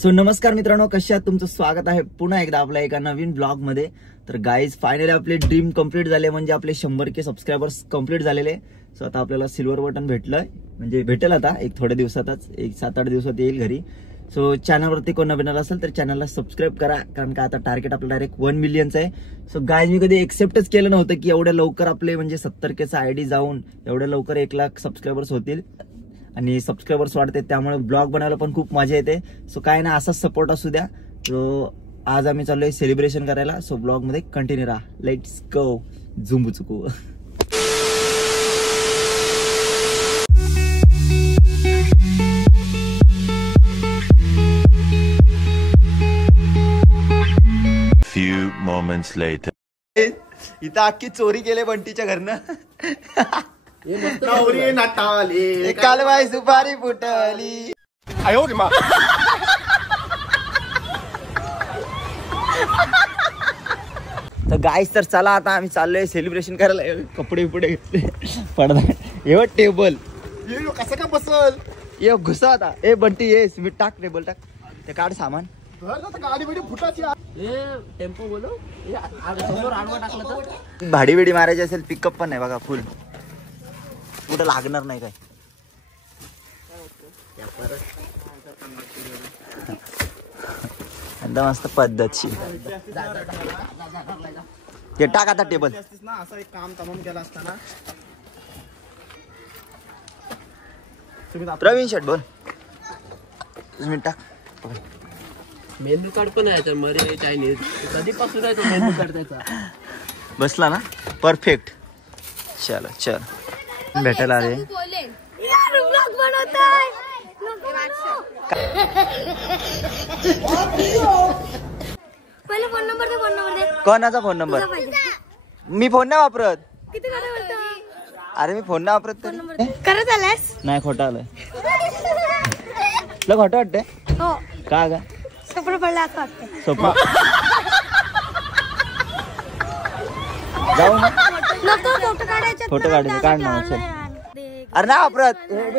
So नमस्कार मित्रांनो, कशा आहात? तुमचं स्वागत आहे पुन्हा एकदा आपल्या एका नवीन ब्लॉग मध्ये. तर गाईज फायनली आपले ड्रीम कंप्लीट झाले, म्हणजे आपले 100K सबस्क्रायबर्स कंप्लीट झालेले. सो आता आपल्याला सिल्वर बटन भेटलंय, म्हणजे भेटेल आता एक थोड्या दिवसातच, एक 7-8 दिवसात येईल घरी. सो चॅनलवरती कोण नवीन असेल तर चॅनलला सबस्क्राईब करा, कारण का आता टार्गेट आपलं डायरेक्ट 1 मिलियनचं आहे. सो गाईज मी कधी एक्सेप्टच केलं नव्हतं की एवढ्या लवकर आपले म्हणजे 70Kचा आयडी जाऊन एवढ्या लवकर 1 लाख सबस्क्रायबर्स होतील. आणि सबस्क्रायबर्स वाढते, त्यामुळे ब्लॉग बनायला पण खूप मजा येते. सो काय ना, असाच सपोर्ट असू द्या. सो आज आम्ही चाललोय सेलिब्रेशन करायला. सो ब्लॉग मध्ये कंटिन्यू राहा. लेट्स गो झुंबुचुकू. Few moments later. इथं अख्खी चोरी केले बंटीच्या घरनं. नवरी नटाली कालवाई सुपारी फुटली. तर गाईस, तर चला आता आम्ही चाललोय सेलिब्रेशन करायला. कपडे बिपडे घेतले, पडदा एवढं टेबल कसं का बसल ये घुसा आता. ए बंटी ये स्वीट टाक, टेबल टाक, ते काढ सामान. गाडी बिडी फुटाची टेम्पो बोलो समोर आडवा टाकलं तर भाडी बिडी मारायची असेल, पिकअप पण नाही बघा, फुल कुठं लागणार नाही काय. एकदम मस्त पद्धतशीर. ते टाक आता टेबल. असं एक काम तमाम केलं असताना प्रवीण शेट बोल, तुम्ही टाक. मेन्यू कार्ड पण आहे तर मरे चायनीज कधीपासून आहे तो मेन्यू कार्ड त्याचा. बसला ना, परफेक्ट. चल चल भेटायला आले. कोणाचा फोन नंबर? मी फोन नाही वापरत. अरे मी फोन नाही वापरत. करत आलास? नाही, खोटं आलंय. तुला खोटं वाटतंय? हो. का ग? स्वप्न पडलं असं वाटतं. स्वप्न जाऊ ना, नको फोटो काढायचे. फोटो काढायचे, काढ ना. अरे नाही वापरत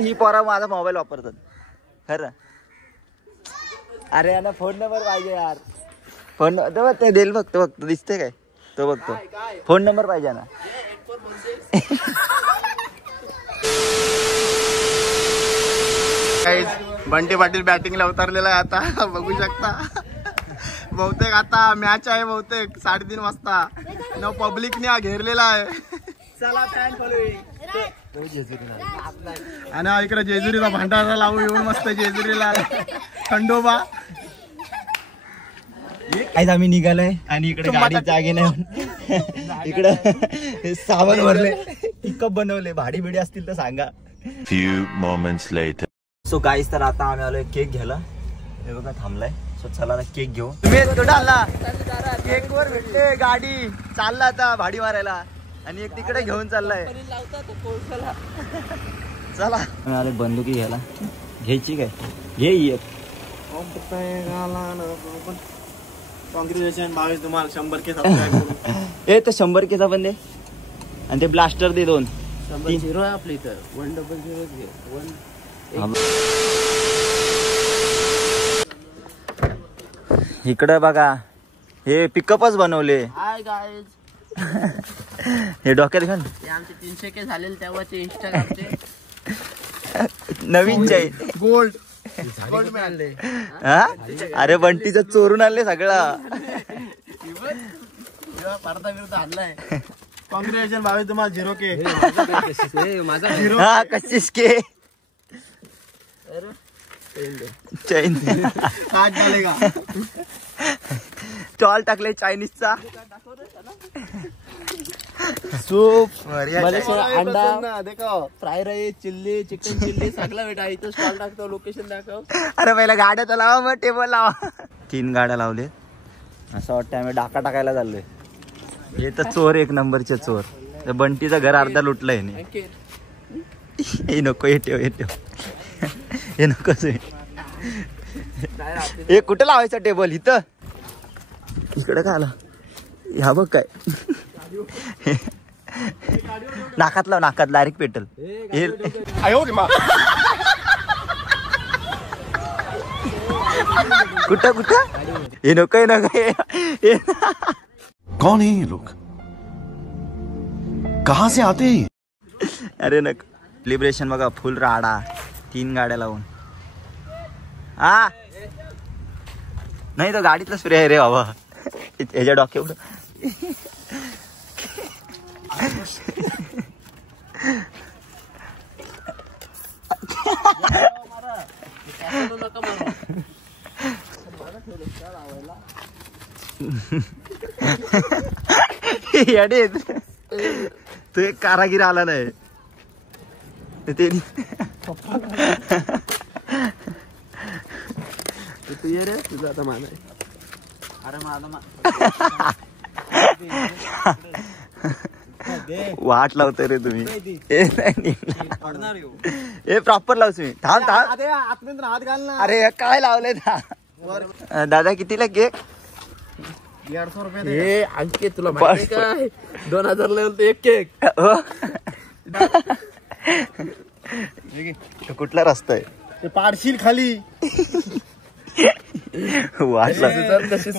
ही पोरा, माझा मोबाईल वापरतात खरं. अरे यांना फोन नंबर पाहिजे यार. फोन ते देईल बघतो, बघतो दिसते काय तो, बघतो फोन नंबर पाहिजे ना. बंटी पाटील बॅटिंगला उतरलेला आहे आता, बघू शकता. बहुतेक आता मॅच आहे, बहुतेक 3:30 वाजता. न पब्लिकने घेरलेला आहे. चला फॅन फॉलोइंग. आणि इकडे जेजुरीचा भांडारा लावू येऊन मस्त जेजुरीला खंडोबा. आज आम्ही निघालोय आणि इकडे गाडी जागे नाही. इकडं सामान भरले, पिकअप बनवले. भाडी बिडी असतील तर सांगा. Few moments later. So guys, तर आता आम्ही आलोय केक घ्यायला. हे बघा थांबलाय. सो चला आता केक घेऊ. तुम्ही कुठं आला? केक वर भेटले गाडी, चालला आता भाडी मारायला. आणि एक तिकडे घेऊन चाललाय. चला आम्ही आलोय बंदुकी घ्यायला. घ्यायची काय? घे एक. कॉंग्रॅच्युलेशन 22 तुम्हाला 100K सबस्क्राइब. ए तर 100Kचा पण दे, आणि ते ब्लास्टर दे 2. 0 आहे आपल्या इथं. 100 इकडे बघा, हे पिकअपच बनवले. हाय गाईज, हे डोक्यात घाल. हे आमचे 300K झालेले तेव्हाचे इंस्टाग्रामचे नवीन आहे. गोल्ड मिळाले. हा, अरे बंटीचं चोरून आणले सगळा. पडदा विरुद्ध आणलाय. कॉंग्रॅच्युलेशन 22 तुम्हाला 0K. माझा हा 25K चैन काट डालेगा. स्टॉल टाकले चायनीजचा. सूप, अंडा देखो, fry rice, chilli, chicken chilli सगळं भेटा. इथं स्टॉल टाकतो, लोकेशन दाखव. अरे पहिला गाड्या तर लावा, मग टेबल लावा. 3 गाड्या लावले. असं वाटतं आम्ही डाका टाकायला चाललोय. हे तर चोर, 1 नंबरचे चोर. तर बंटीचं घर अर्धा लुटलंय. हे नको, हे ठेव, हे ठेव, हे नको. हे कुठं लावायचं टेबल? इथं. इकडे काय आला? ह्या बघ काय, नाकात लाव, नाकात डायरेक्ट पेटल. कुठं कुठं हे नको नको कौन है ये लोग, कहां से आते हैं? अरे नको. सेलिब्रेशन बघा फुल राडा 3 गाड्या लावून. हा नाही तो गाडीतला सूर्य आहे रे बाबा. ह्याच्या डोक्यावर येडे तू एक कारागीर आला नाही ते तू ये रे तुझं आता माझा अरे वाट लावतोय रे तुम्ही. हे प्रॉपर लावतो मी. थांब थांब आतमध्ये हात घाल ना. अरे काय लावलंय ना दादा कितीला केक? 150 रुपये. हे अंकित तुला माहिती काय 2000 ला होतं एक केक. कुठला रस्ता आहे ते पाडशील खाली. वाटला कशी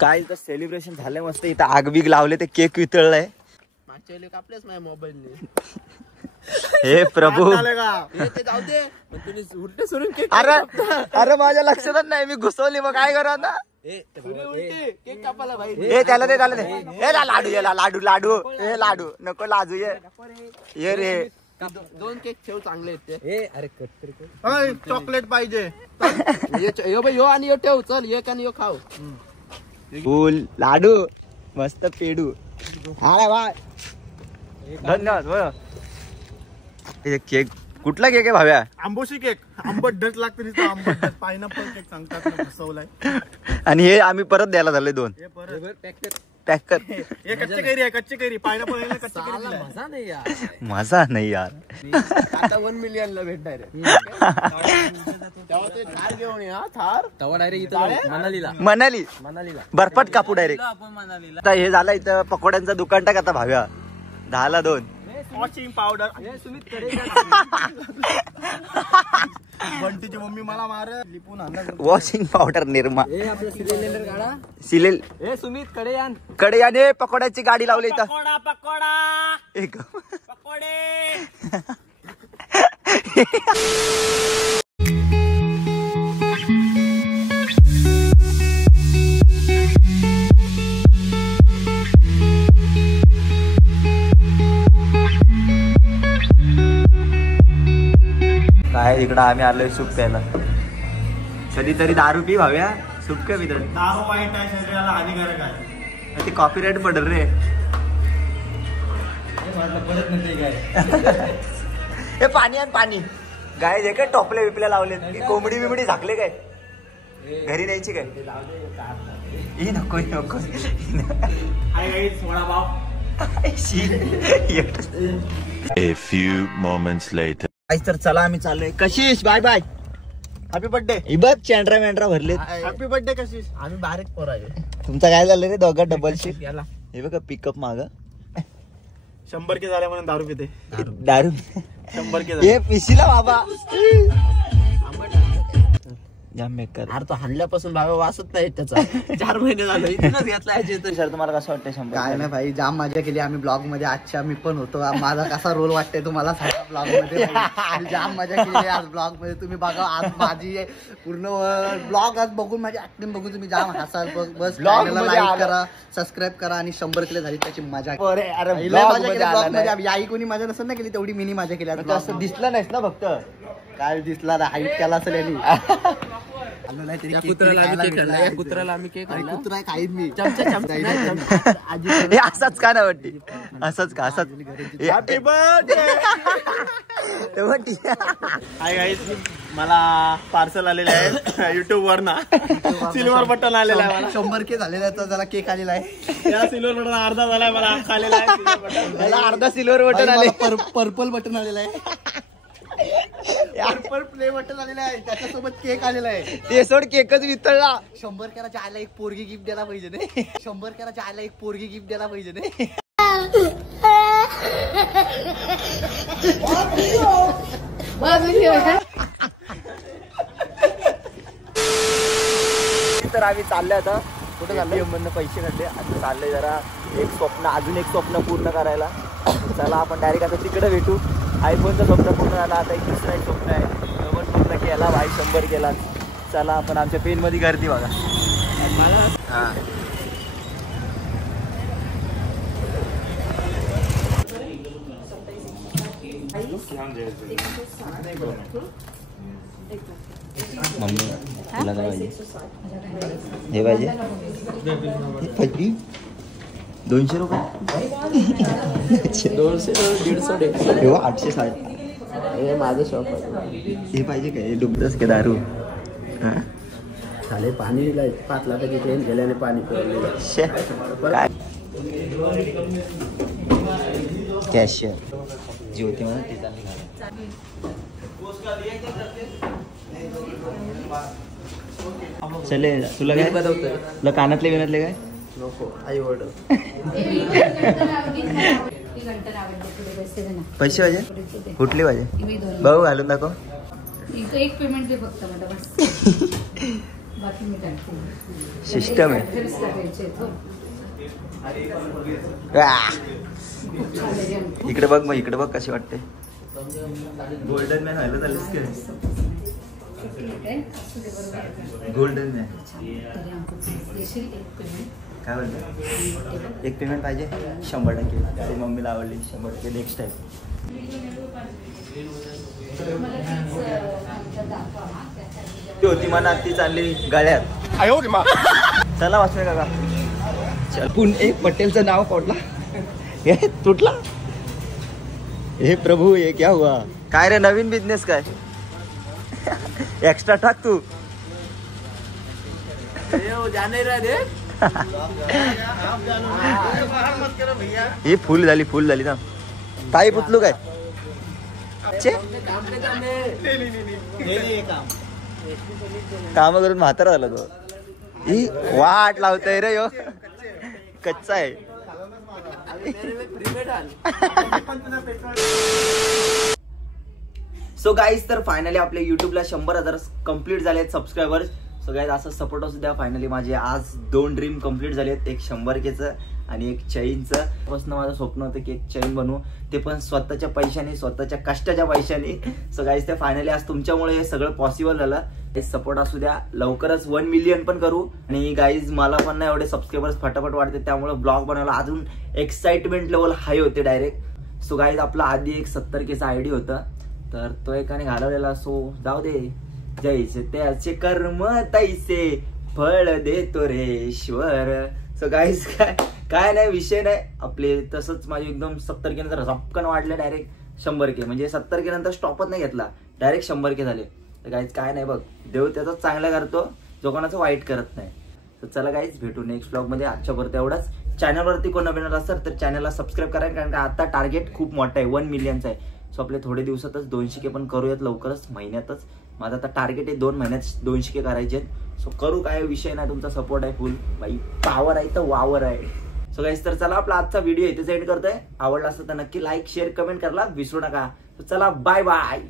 गाय तर सेलिब्रेशन झालंय मस्त. इथं आग बिग लावले ते केक वितळलाय. मागच्या वेळी कापलेच माझ्या मोबाईलने. हे प्रभू ते जाऊ दे पण तुम्ही उलटे सोडून केक. अरे अरे माझ्या लक्षातच नाही. मी घुसवली मग काय करा आता. केक कापायला भाई. हे त्याला दे त्याला दे. हे लाडू ये लाडू लाडू हे लाडू नको लाजू ये रे. 2 केक ठेव चांगले आहेत ते. अरे कट अय, चॉकलेट पाहिजे. यो भाई यो आणि यो ठेव चल एक आणि यो खाऊ. फुल लाडू मस्त पेडू. अरे वा धन्यवाद. हे केक कुठला केक आहे भाव्या? आंबोशी केक. आंबट डच लागते नुसतं आंबट डच. पायनॅपल केक सांगतात ना, फसवलाय. आणि हे आम्ही परत द्यायला झाले 2 हे परत पॅक कर. हे कच्ची कैरी आहे. कच्ची कैरी पायनॅपल कच्ची कैरी दिलाय. मजा नाही यार. मजा नाही यार. आता 1 मिलियन ला भेटणार रे. तेव्हा ते थार घेऊन या थार. तेव्हा डायरेक्ट इथं मनालीला बर्फात कापू डायरेक्ट. आता हे झालं इथं पकोड्यांचं दुकान टाक आता भाव्या. 10ला 2. Washing powder. बंटीची मम्मी मला मार लिपून आणला. वॉशिंग पावडर निर्मा सिलेंडर काढा. सिलेल सुमित कडे यान. कडे याने पकोड्याची गाडी लावली इथं. पकोडा एक पकोडे. काय इकडं आम्ही आलोय सूप प्यायला. कधीतरी दारू पी भाव्या. सूप काय पित. दारू वाईट आहे, शरीराला हानिकारक आहे. ते कॉपीराईट पडेल रे. हे पाणी आणि पाणी गाय जे काय टोपले बिपले लावले. कोंबडी बिबडी झाकले काय घरी न्यायची काय? ही नको ही नको. A few moments later. तर चला आम्ही चाललोय. Kashish bye bye. Happy birthday. ही बघ चेंड्रा मेंढरा भरले. हॅपी बर्थडे कशिश. आम्ही बारीक पोर आहे. तुमचं काय झालं रे दोघं डबल शिफ्ट. हे बघा पिकअप माग 100 के झाल्या म्हणून दारू पिते. दारू 100 के हे पिशीला बाबा. जाम मेकर. अरे तो हाणल्यापासून बाबा वाचत नाही त्याचा. 4 महिने झाले इथूनच घेतला. सर तुम्हाला कसं वाटतं 100? काय नाही भाई जाम मजा केली आम्ही ब्लॉग मध्ये. आजच्या मी पण होतो. माझा कसा रोल वाटतंय तुम्हाला सांगा ब्लॉग मध्ये. आम्ही जाम मजा केली आज ब्लॉग मध्ये. तुम्ही बघा आज माझी पूर्ण ब्लॉग आज बघून माझी ऍक्टिंग बघून तुम्ही जाम हसाल. बस लाईक करा सबस्क्राईब करा आणि 100 केले झाली त्याची मजा. याही कोणी मजा नसेल ना केली तेवढी मिनी मजा केली. असं दिसलं नाहीस ना फक्त. काय दिसला ना हाईट केला असेल यांनी. कुत्र्याला आम्ही केक आणला. कुत्रा आहे खाईत मी. हे असंच का ना वाटते. असंच का असंच. Happy birthday. हाय गाईज मला पार्सल आलेलं आहे युट्यूब वर ना. सिल्वर बटन आलेला आहे मला. 100 के झालेला आहे तर त्याला केक आलेला आहे. या सिल्वर बटन अर्धा झालाय मला खालेला आहे. अर्धा सिल्वर बटन आले. पर्पल बटन आलेला आहे. प्ले बटन आलेला आहे, त्याच्यासोबत केक आलेला आहे. ते सोड केकच वितळला. 100 केराच्या आयला एक पोरगी गिफ्ट द्यायला पाहिजे नाही. 100 केराच्या आयला एक पोरगी गिफ्ट द्यायला पाहिजे नाही. तर आम्ही चाललोय आता. कुठे चाललोय? मधनं पैसे काढले आता चाललोय जरा अजून एक स्वप्न पूर्ण करायला. चला आपण डायरेक्ट आता तिकडे भेटू. आयफोनचं स्वप्न पूर्ण झालं, आता एक दुसरा एक स्वप्न आहे. नवं स्वप्न केला भाई, 100 केला. चला आपण आमच्या पेनमध्ये गर्दी बघा. हां मम्मी तुला काय पाहिजे? हे पाहिजे 200 रुपये. 200 860. हे माझं शॉप आहे. हे पाहिजे काय? डुबरस के दारू. हा झाले पाणी 5 लाखाची ट्रेन गेल्याने पाणी काय कॅशियर जी होती म्हणा ते चालली. चले तुला काय तुला कानातले विनातले काय नको आई ऑर्डर. पैसे पाहिजे? कुठले पाहिजे? भाऊ घालून दाखव. एक पेमेंट दे फक्त मला बस. बाकी मी टाकते. सिस्टम आहे. इकडे बघ मग, इकडे बघ कशी वाटते. गोल्डन मॅन व्हायला झालीस की? गोल्डन मॅन काय बोलतो? एक पेमेंट पाहिजे 100%. ते मम्मीला आवडली 100%. नेक्स्ट टाइम ती होती मनात, ती चालली गळ्यात. चला वाचवे काका. चल पुन एक पटेलचं नाव कोटला हे तुटला. हे प्रभू हे क्या हुआ? काय रे नवीन बिझनेस काय? एक्स्ट्रा टाक तू. ही फुल झाली ना. काय पुतलू काय? काम करून म्हातारा झाला तो. ही वाट लावतोय रे यो. कच्चा आहे. सो गाईज तर फायनली आपल्या युट्यूबला 100,000 कंप्लीट झालेत सबस्क्रायबर्स. सो गाईज असं सपोर्ट असू द्या. फायनली माझे आज 2 ड्रीम कंप्लीट झालेत. एक 100Kचं आणि एक चैनचं. पासून माझं स्वप्न होतं की एक चैन बनवू, ते पण स्वतःच्या पैशाने, स्वतःच्या कष्टाच्या पैशाने. सो गाईज ते फायनली आज तुमच्यामुळे हे सगळं पॉसिबल झालं. हे सपोर्ट असू द्या. लवकरच 1 मिलियन पण करू. आणि गाईज मला पण ना एवढे सबस्क्रायबर्स फटाफट वाढते, त्यामुळे ब्लॉग बनवायला अजून एक्साइटमेंट लेवल हाय होते डायरेक्ट. सो गाईज आपला आधी एक 70Kचा आयडी होता, तर तो एकाने घालवलेला. सो जाऊ दे, जैसे त्याचे कर्म तैसे फळ देतो रे ईश्वर. सो गाईज काय नाही, विषय नाही आपले. तसंच माझे एकदम 70K नंतर झपकन वाढले डायरेक्ट 100K. म्हणजे 70K नंतर स्टॉपच नाही घेतला, डायरेक्ट 100K झाले. तर गाईज काय नाही बघ, देव त्याचाच चांगला करतो, जो कोणाचं वाईट करत नाही. तर चला गाईज भेटू नेक्स्ट ब्लॉग मध्ये. आजच्या परत एवढाच. चॅनलवरती कोण नवीन असेल तर चॅनलला सबस्क्राईब करा, कारण का आता टार्गेट खूप मोठा आहे, 1 मिलियनचा आहे. सो आपले थोडे दिवसातच 200K पण करूयात लवकरच, महिन्यातच. माझा आता टार्गेट आहे 2 महिन्यात 200K करायचे. सो करू, काय विषय नाही. तुमचा सपोर्ट आहे फुल बाई. पावर आहे तर वावर आहे. सो गाईज तर चला आपला आजचा व्हिडिओ इथेच एंड करतोय. आवडला असेल तर नक्की लाईक शेअर कमेंट करायला विसरू नका. चला बाय बाय.